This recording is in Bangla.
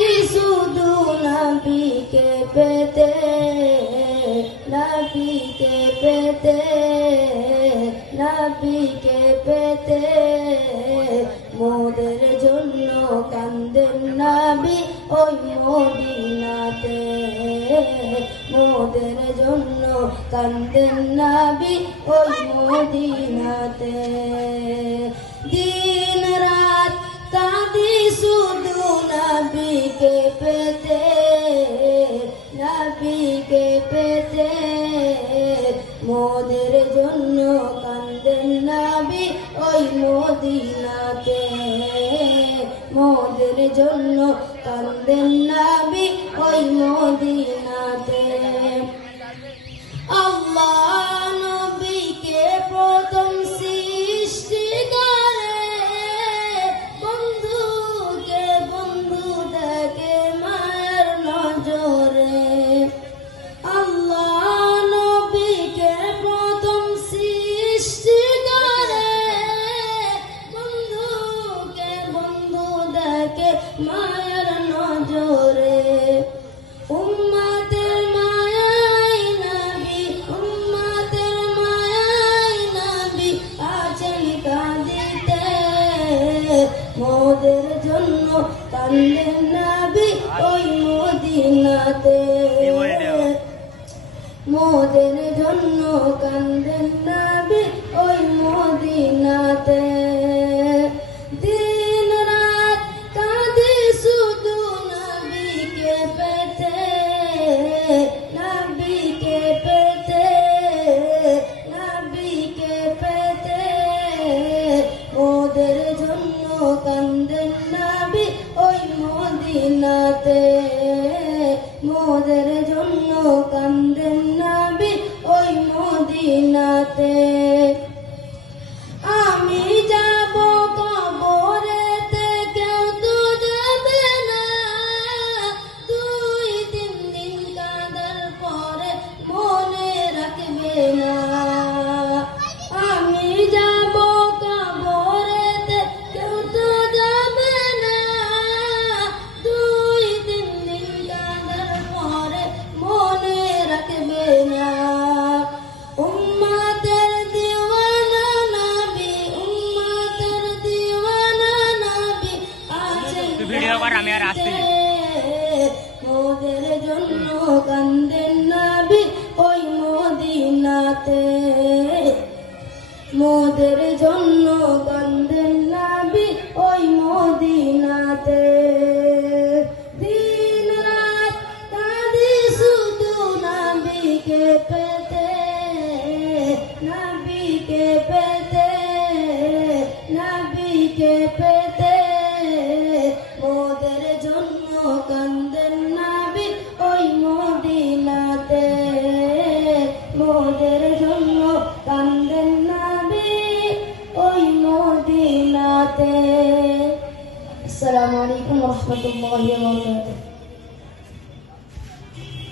কাঁদি শুধু নবীকে পেতে, নবীকে পেতে, নবীকে পেতে। মোদের জন্য কান্দেন নবী ওই মদিনাতে, মোদের জন্য কান্দেন নবী ওই মদিনাতে। দিন রাত কাঁদি শুধু নবীকে পেতে, নবীকে পেতে। মোদের জন্য কান্দেন নবী ওই মদিনাতে, মোদের জন্য কান্দেন নবী ওই মদিনাতে। আল্লাহ নবীকে প্রথম সৃষ্টি করে, বন্ধুকে বন্ধু দেখে মায়ের নজরে। আল্লাহ নবীকে প্রথম সৃষ্টি করে, বন্ধুকে বন্ধু দেখে মায়ের নজরে। উম্মতের মায়ায় নবী, উম্মতের মায়ায় নবী আছেন কাঁদিতে। মোদের জন্য কান্দেন নবী ওই মদিনাতে, মোদের জন্য কান্দেন নবী ওই মদিনাতে। দিন রাত কাঁদি শুধু নবীকে পেতে, নবীকে পেতে, নবীকে পেতে। মোদের জন্য কান্দেন নবী ওই মদিনাতে, মোদের জন্য কান্দেন নবী ওই মদিনাতে। আমি যাব কবরেতে কেউ তো যাবে না, 2-3 দিন কাঁদার পরে মনে রাখবে না। আমি যাব কবরেতে কেউ তো যাবে না, 2-3 দিন কাঁদার পরে মনে রাখবে না। উম্মতের দিওয়ানা নবী, উম্মতের দিওয়ানা নবী আছেন কাঁদিতে। মোদের জন্য কান্দেন নবী ওই মদিনাতে, মোদের জন্য কান্দেন নবী ওই মদিনাতে। দিন রাত কাঁদি শুধু নবীকে পেতে, নবীকে পেতে, নবীকে পেতে। মোদের জন্য কান্দেন নবী ওই মদিনাতে, মোদের জন্য কান্দেন নবী ওই মদিনাতে। আসসালামু আলাইকুম ওয়া রাহমাতুল্লাহি ওয়া বারাকাতুহু।